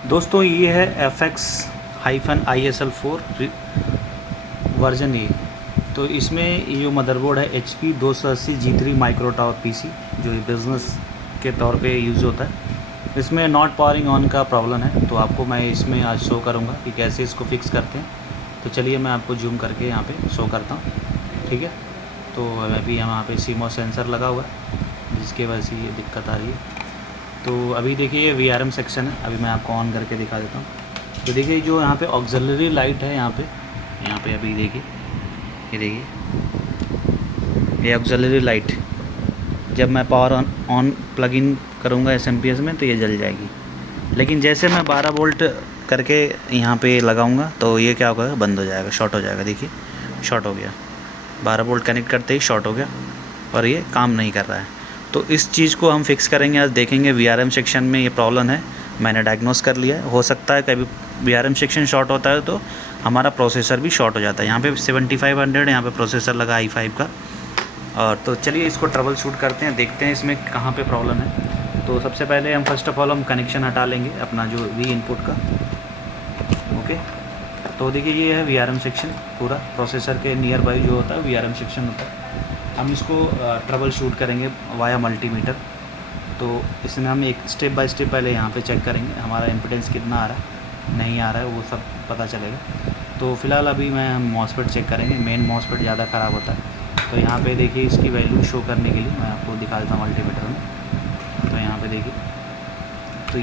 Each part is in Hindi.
दोस्तों ये है FX-ISL4 वर्जन ए। तो इसमें ये जो मदरबोर्ड है HP 280 G3 micro tower PC, जो ये बिज़नेस के तौर पे यूज़ होता है। इसमें नॉट पावरिंग ऑन का प्रॉब्लम है, तो आपको मैं इसमें आज शो करूँगा कि कैसे इसको फिक्स करते हैं। तो चलिए मैं आपको जूम करके यहाँ पे शो करता हूँ, ठीक है। तो अभी यहाँ पे CMOS सेंसर लगा हुआ है, जिसकी वजह से ये दिक्कत आ रही है। तो अभी देखिए ये VRM सेक्शन है, अभी मैं आपको ऑन करके दिखा देता हूँ। तो देखिए जो यहाँ पे ऑक्सिलरी लाइट है, यहाँ पे अभी देखिए, ये देखिए ये ऑक्सिलरी लाइट, जब मैं पावर ऑन प्लग इन करूँगा SMPS में तो ये जल जाएगी। लेकिन जैसे मैं 12 वोल्ट करके यहाँ पे लगाऊंगा तो ये क्या होगा, बंद हो जाएगा, शॉर्ट हो जाएगा। देखिए शॉर्ट हो गया, 12 वोल्ट कनेक्ट करते ही शॉर्ट हो गया और ये काम नहीं कर रहा है। तो इस चीज़ को हम फिक्स करेंगे, आज देखेंगे। VRM सेक्शन में ये प्रॉब्लम है, मैंने डायग्नोस कर लिया है। हो सकता है कभी VRM सेक्शन शॉर्ट होता है तो हमारा प्रोसेसर भी शॉर्ट हो जाता है। यहाँ पे 7500 यहाँ पे प्रोसेसर लगा i5 का। और तो चलिए इसको ट्रबल शूट करते हैं, देखते हैं इसमें कहाँ पे प्रॉब्लम है। तो सबसे पहले हम फर्स्ट ऑफ ऑल हम कनेक्शन हटा लेंगे अपना जो V इनपुट का। ओके, तो देखिए ये है VRM सेक्शन, पूरा प्रोसेसर के नियर बाई जो होता है VRM सेक्शन होता है। हम इसको ट्रबल शूट करेंगे वाया मल्टीमीटर। तो इसमें हम एक स्टेप बाय स्टेप पहले यहाँ पे चेक करेंगे हमारा इम्पीडेंस कितना आ रहा है, नहीं आ रहा है, वो सब पता चलेगा। तो फ़िलहाल अभी हम मॉसफेट चेक करेंगे। मेन मॉसफेट ज़्यादा ख़राब होता है, तो यहाँ पे देखिए इसकी वैल्यू शो करने के लिए मैं आपको दिखा देता हूँ मल्टीमीटर में। तो यहाँ पे देखिए, तो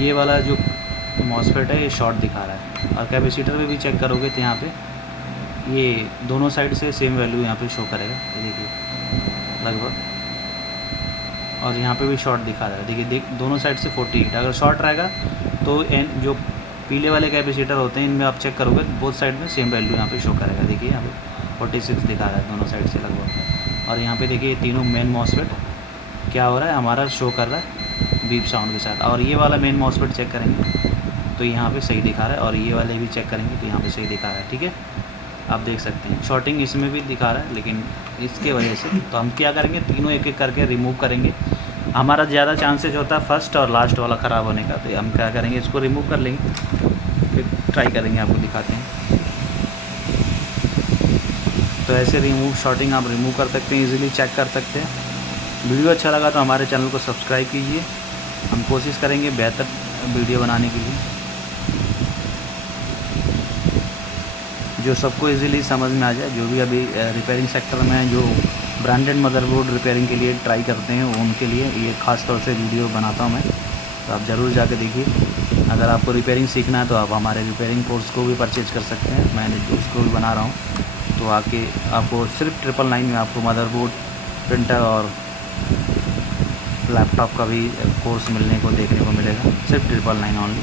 ये वाला जो मॉसफेट है ये शॉर्ट दिखा रहा है। और कैपेसिटर में भी चेक करोगे तो यहाँ पे ये दोनों साइड से सेम वैल्यू यहाँ पे शो करेगा, ये देखिए लगभग। और यहाँ पे भी शॉर्ट दिखा रहा है, देखिए दोनों साइड से 48। अगर शॉर्ट रहेगा तो जो पीले वाले कैपेसिटर होते हैं इनमें आप चेक करोगे बोथ साइड में सेम वैल्यू यहाँ पे शो करेगा। देखिए यहाँ पे 46 दिखा रहा है दोनों साइड से लगभग। और यहाँ पे देखिए तीनों मेन मॉसफेट क्या हो रहा है, हमारा शो कर रहा है बीप साउंड के साथ। और ये वाला मेन मॉसफेट चेक करेंगे तो यहाँ पे सही दिखा रहा है, और ये वाले भी चेक करेंगे तो यहाँ पे सही दिखा रहा है, ठीक है। आप देख सकते हैं शॉर्टिंग इसमें भी दिखा रहा है, लेकिन इसके वजह से तो हम क्या करेंगे, तीनों एक एक करके रिमूव करेंगे। हमारा ज़्यादा चांसेज होता है फर्स्ट और लास्ट वाला ख़राब होने का, तो हम क्या करेंगे, इसको रिमूव कर लेंगे, फिर ट्राई करेंगे, आपको दिखाते हैं। तो ऐसे रिमूव शॉर्टिंग आप रिमूव कर सकते हैं, इजीली चेक कर सकते हैं। वीडियो अच्छा लगा तो हमारे चैनल को सब्सक्राइब कीजिए। हम कोशिश करेंगे बेहतर वीडियो बनाने के लिए, जो सबको इजीली समझ में आ जाए। जो भी अभी रिपेयरिंग सेक्टर में है, जो ब्रांडेड मदरबोर्ड रिपेयरिंग के लिए ट्राई करते हैं, उनके लिए ये ख़ास तौर से वीडियो बनाता हूँ मैं। तो आप ज़रूर जाके देखिए। अगर आपको रिपेयरिंग सीखना है तो आप हमारे रिपेयरिंग कोर्स को भी परचेज कर सकते हैं, मैंने उसको भी बना रहा हूँ। तो आके आपको सिर्फ 999 में आपको मदरबोर्ड, प्रिंटर और लैपटॉप का भी कोर्स मिलने को देखने को मिलेगा, सिर्फ 999 only.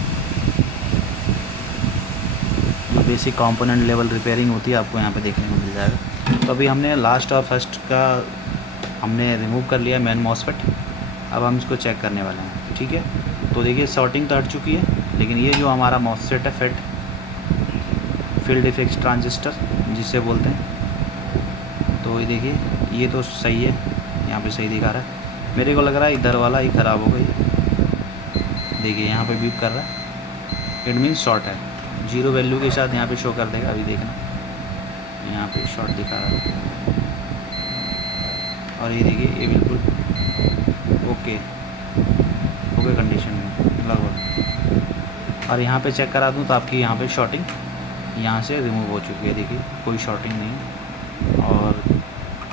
Basic component level repairing होती है, आपको यहाँ पे देखने को मिल जाएगा। तो अभी हमने लास्ट और फर्स्ट का हमने रिमूव कर लिया मेन मॉसफेट। अब हम इसको चेक करने वाले हैं, ठीक है। तो देखिए शॉर्टिंग तो हट चुकी है, लेकिन ये जो हमारा मॉसफेट है फील्ड इफेक्ट ट्रांजिस्टर जिसे बोलते हैं, तो ये देखिए ये तो सही है, यहाँ पे सही दिखा रहा है। मेरे को लग रहा है इधर वाला ही ख़राब हो गई। देखिए यहाँ पे बीप कर रहा है, इट मीन्स शॉर्ट है। 0 वैल्यू के साथ यहाँ पे शो कर देगा। अभी देखना यहाँ पे शॉर्ट दिखा रहा है, और ये देखिए ये बिल्कुल ओके कंडीशन में लगभग। और यहाँ पे चेक करा दूँ तो आपकी यहाँ पे शॉर्टिंग यहाँ से रिमूव हो चुकी है, देखिए कोई शॉर्टिंग नहीं है। और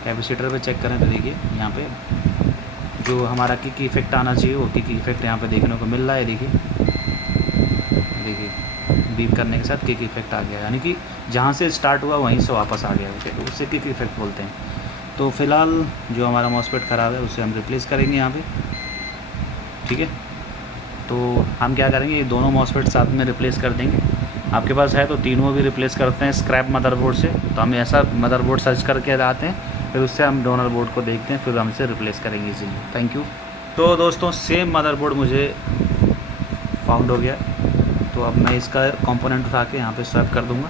कैपेसिटर पे चेक करें तो देखिए यहाँ पे जो हमारा किक इफेक्ट आना चाहिए वो किक इफेक्ट यहाँ पे देखने को मिल रहा है। देखिए बीप करने के साथ किक इफेक्ट आ गया, यानी कि जहाँ से स्टार्ट हुआ वहीं से वापस आ गया, ओके, तो उससे किक इफेक्ट बोलते हैं। तो फ़िलहाल जो हमारा मॉसफेट ख़राब है उसे हम रिप्लेस करेंगे यहाँ पे, ठीक है। तो हम क्या करेंगे, ये दोनों मॉसफेट साथ में रिप्लेस कर देंगे। आपके पास है तो तीनों भी रिप्लेस करते हैं स्क्रैप मदरबोर्ड से। तो हम ऐसा मदरबोर्ड सर्च करके आते हैं, फिर उससे हम डोनर बोर्ड को देखते हैं, फिर हम इसे रिप्लेस करेंगे इजीली। Thank you. तो दोस्तों सेम मदरबोर्ड मुझे फाउंड हो गया, तो अब मैं इसका कंपोनेंट उठा के यहाँ पे स्वैप कर दूँगा।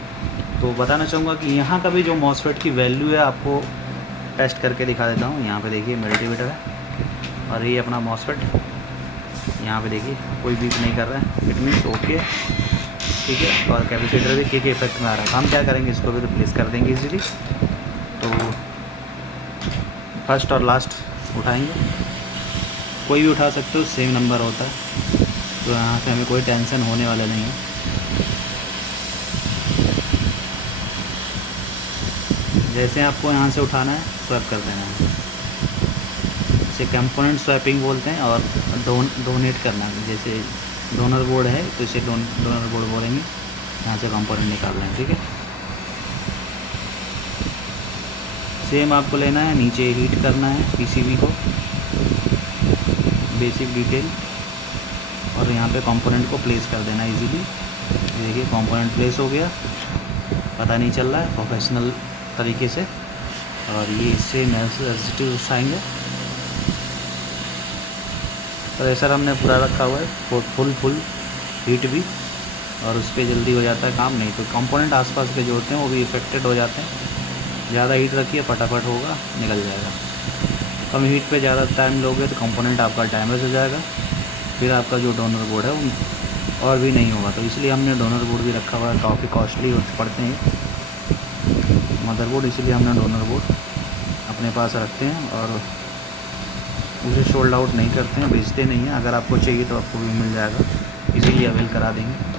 तो बताना चाहूँगा कि यहाँ का भी जो मॉसफेट की वैल्यू है आपको टेस्ट करके दिखा देता हूँ। यहाँ पे देखिए मल्टीमीटर है और ये अपना मॉसफेट यहाँ पे देखिए कोई बीप नहीं कर रहा है, इट मीन्स ओके, ठीक है। और कैपेसिटर भी के इफेक्ट में आ रहा है। हम क्या करेंगे, इसको भी रिप्लेस कर देंगे इजीली। तो फर्स्ट और लास्ट उठाएंगे, कोई भी उठा सकते हो, सेम नंबर होता है, तो यहाँ से हमें कोई टेंशन होने वाला नहीं है। जैसे आपको यहाँ से उठाना है, स्वैप कर देना है, इसे कंपोनेंट स्वैपिंग बोलते हैं। और डोनेट करना है, जैसे डोनर बोर्ड है तो इसे डोनर बोर्ड बोलेंगे, यहाँ से कंपोनेंट निकालना है, ठीक है। सेम आपको लेना है, नीचे हीट करना है पीसीबी को, बेसिक डिटेल, और यहाँ पे कंपोनेंट को प्लेस कर देना इजीली। देखिए कंपोनेंट प्लेस हो गया, पता नहीं चल रहा है, प्रोफेशनल तरीके से। और ये इससे नेसेसिटी उठाएंगे, प्रेशर हमने पूरा रखा हुआ है, फुल हीट भी, और उस पर जल्दी हो जाता है काम। नहीं तो कंपोनेंट आसपास के जो होते हैं वो भी इफेक्टेड हो जाते हैं। ज़्यादा हीट रखिए, फटाफट होगा, निकल जाएगा। कम हीट पे ज़्यादा टाइम लोगे तो कंपोनेंट आपका डैमेज हो जाएगा, फिर आपका जो डोनर बोर्ड है वो और भी नहीं होगा। तो इसलिए हमने डोनर बोर्ड भी रखा हुआ है, काफ़ी कॉस्टली पड़ते हैं मदरबोर्ड, इसलिए हमने डोनर बोर्ड अपने पास रखते हैं और उसे सोल्ड आउट नहीं करते हैं, बेचते नहीं हैं। अगर आपको चाहिए तो आपको भी मिल जाएगा, इजीली अवेल करा देंगे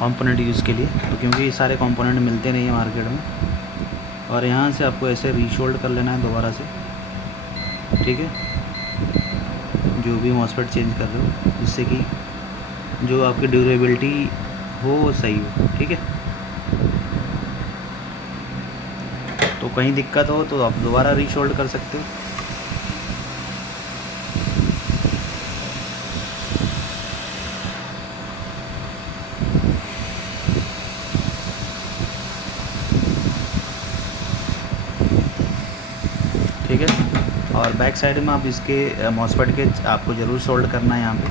कंपोनेंट यूज़ के लिए। तो क्योंकि ये सारे कंपोनेंट मिलते नहीं हैं मार्केट में। और यहाँ से आपको ऐसे रीशोल्ड कर लेना है दोबारा से, ठीक है, जो भी मॉसफेट चेंज कर रहे हो, जिससे कि जो आपकी ड्यूरेबिलिटी हो वो सही हो, ठीक है। तो कहीं दिक्कत हो तो आप दोबारा रीशोल्ड कर सकते हो। ठीक है। और बैक साइड में आप इसके मॉसफेट के आपको ज़रूर सोल्ड करना है यहाँ पे,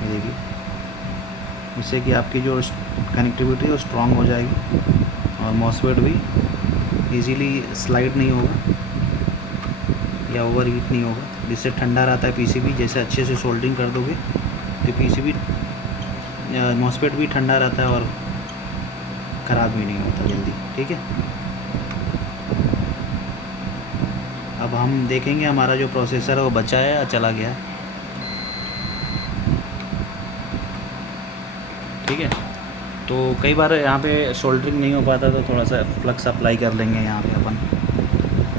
ये देखिए, जिससे कि आपकी जो कनेक्टिविटी है वो स्ट्रॉन्ग हो जाएगी और मॉसफेट भी इजीली स्लाइड नहीं होगा या ओवर हीट नहीं होगा। जिससे ठंडा रहता है पीसीबी, जैसे अच्छे से सोल्डरिंग कर दोगे तो पीसीबी मॉसफेट भी ठंडा रहता है और ख़राब भी नहीं होता जल्दी, ठीक है। अब हम देखेंगे हमारा जो प्रोसेसर है वो बचा है या चला गया है, ठीक है। तो कई बार यहाँ पे सोल्डरिंग नहीं हो पाता तो थोड़ा सा फ्लक्स अप्लाई कर लेंगे यहाँ पे अपन,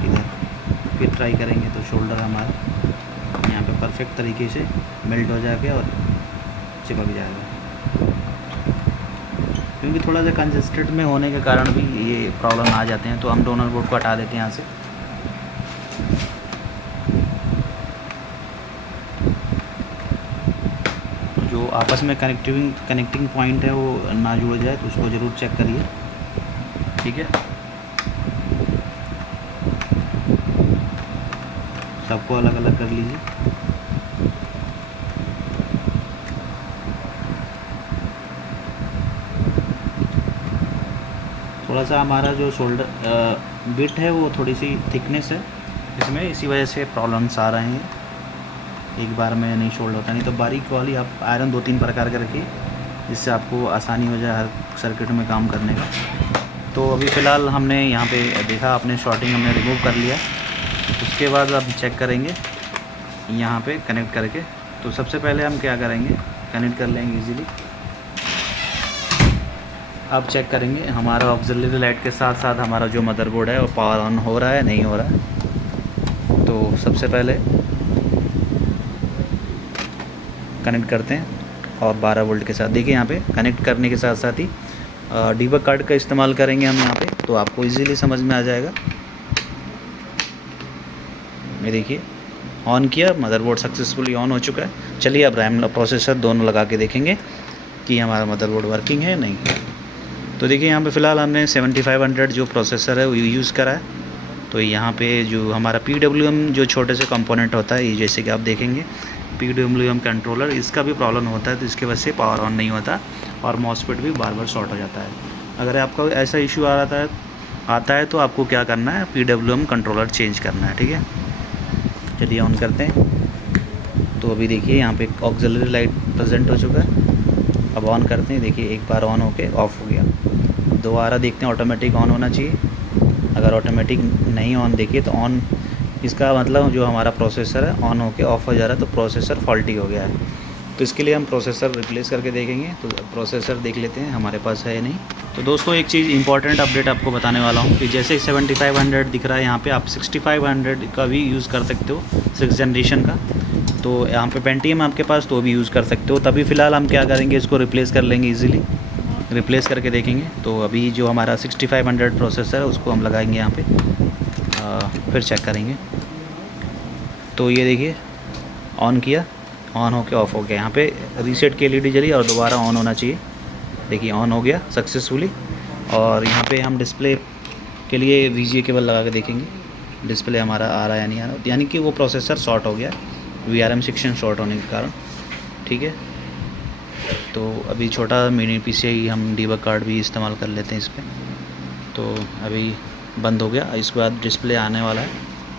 इधर फिर ट्राई करेंगे तो शोल्डर हमारा यहाँ पे परफेक्ट तरीके से मेल्ट हो जाएगा और चिपक जाएगा। क्योंकि थोड़ा सा कंजस्टेड में होने के कारण भी ये प्रॉब्लम आ जाते हैं, तो हम डोनर बोर्ड को हटा देते हैं यहाँ से। जो आपस में कनेक्टिंग पॉइंट है वो ना जुड़ जाए तो उसको ज़रूर चेक करिए, ठीक है। सबको अलग अलग कर लीजिए। थोड़ा सा हमारा जो शोल्डर बिट है वो थोड़ी सी थिकनेस है इसमें, इसी वजह से प्रॉब्लम्स आ रहे हैं। एक बार में नहीं शोल्ड होता, नहीं तो बारीक वाली आप आयरन 2-3 प्रकार के रखिए, जिससे आपको आसानी हो जाए हर सर्किट में काम करने का। तो अभी फ़िलहाल हमने यहाँ पे देखा, अपने शॉर्टिंग हमने रिमूव कर लिया। उसके बाद अब चेक करेंगे यहाँ पे कनेक्ट करके। तो सबसे पहले हम क्या करेंगे, कनेक्ट कर लेंगे इजीली। अब चेक करेंगे हमारा ऑक्सिलरी लाइट के साथ साथ हमारा जो मदरबोर्ड है वो पावर ऑन हो रहा है नहीं हो रहा है। तो सबसे पहले कनेक्ट करते हैं और 12 वोल्ट के साथ, देखिए यहाँ पे कनेक्ट करने के साथ साथ ही डीबग कार्ड का इस्तेमाल करेंगे हम यहाँ पे, तो आपको इजीली समझ में आ जाएगा। ये देखिए ऑन किया, मदरबोर्ड सक्सेसफुली ऑन हो चुका है। चलिए अब रैम प्रोसेसर दोनों लगा के देखेंगे कि हमारा मदरबोर्ड वर्किंग है नहीं। तो देखिए यहाँ पे फ़िलहाल हमने 7500 जो प्रोसेसर है वो यूज़ करा है। तो यहाँ पे जो हमारा PWM जो छोटे से कंपोनेंट होता है, ये जैसे कि आप देखेंगे PWM कंट्रोलर, इसका भी प्रॉब्लम होता है, तो इसके वजह से पावर ऑन नहीं होता और मॉसफेट भी बार बार शॉर्ट हो जाता है। अगर आपका ऐसा इशू आता है तो आपको क्या करना है, PWM कंट्रोलर चेंज करना है, ठीक है। चलिए ऑन करते हैं। तो अभी देखिए यहाँ पे ऑक्सिलरी लाइट प्रेजेंट हो चुका है। अब ऑन करते हैं, देखिए एक बार ऑन होके ऑफ़ हो गया। दोबारा देखते हैं, ऑटोमेटिक ऑन होना चाहिए। अगर ऑटोमेटिक नहीं ऑन देखिए तो ऑन, इसका मतलब जो हमारा प्रोसेसर है ऑन होके ऑफ़ हो जा रहा है तो प्रोसेसर फॉल्टी हो गया है। तो इसके लिए हम प्रोसेसर रिप्लेस करके देखेंगे। तो प्रोसेसर देख लेते हैं हमारे पास है या नहीं। तो दोस्तों एक चीज़ इंपॉर्टेंट अपडेट आपको बताने वाला हूँ कि जैसे 7500 दिख रहा है यहाँ पे, आप 6500 का भी यूज़ कर सकते हो, 6th जनरेशन का। तो यहाँ पे पेंटियम आपके पास तो भी यूज़ कर सकते हो। तभी फ़िलहाल हम क्या करेंगे, इसको रिप्लेस कर लेंगे, ईज़िली रिप्लेस करके देखेंगे। तो अभी जो हमारा 6500 प्रोसेसर है उसको हम लगाएंगे यहाँ पे, फिर चेक करेंगे। तो ये देखिए ऑन किया, ऑन होके ऑफ़ हो गया। यहाँ पे रीसेट की एलईडी जली और दोबारा ऑन होना चाहिए। देखिए ऑन हो गया सक्सेसफुली। और यहाँ पे हम डिस्प्ले के लिए VGA केबल लगा के देखेंगे डिस्प्ले हमारा आ रहा है या नहीं आ रहा, यानी कि वो प्रोसेसर शॉर्ट हो गया VRM सेक्शन शॉर्ट होने के कारण। ठीक है, तो अभी छोटा मिनी PCI हम डीबग कार्ड भी इस्तेमाल कर लेते हैं इस पर। तो अभी बंद हो गया, इसके बाद डिस्प्ले आने वाला है।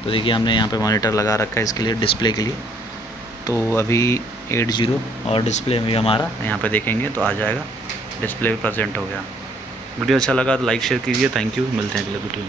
तो देखिए हमने यहाँ पे मॉनिटर लगा रखा है इसके लिए, डिस्प्ले के लिए। तो अभी 80 और डिस्प्ले में हमारा यहाँ पे देखेंगे तो आ जाएगा, डिस्प्ले भी प्रेजेंट हो गया। वीडियो अच्छा लगा तो लाइक शेयर कीजिए। थैंक यू, मिलते हैं अगले वीडियो में।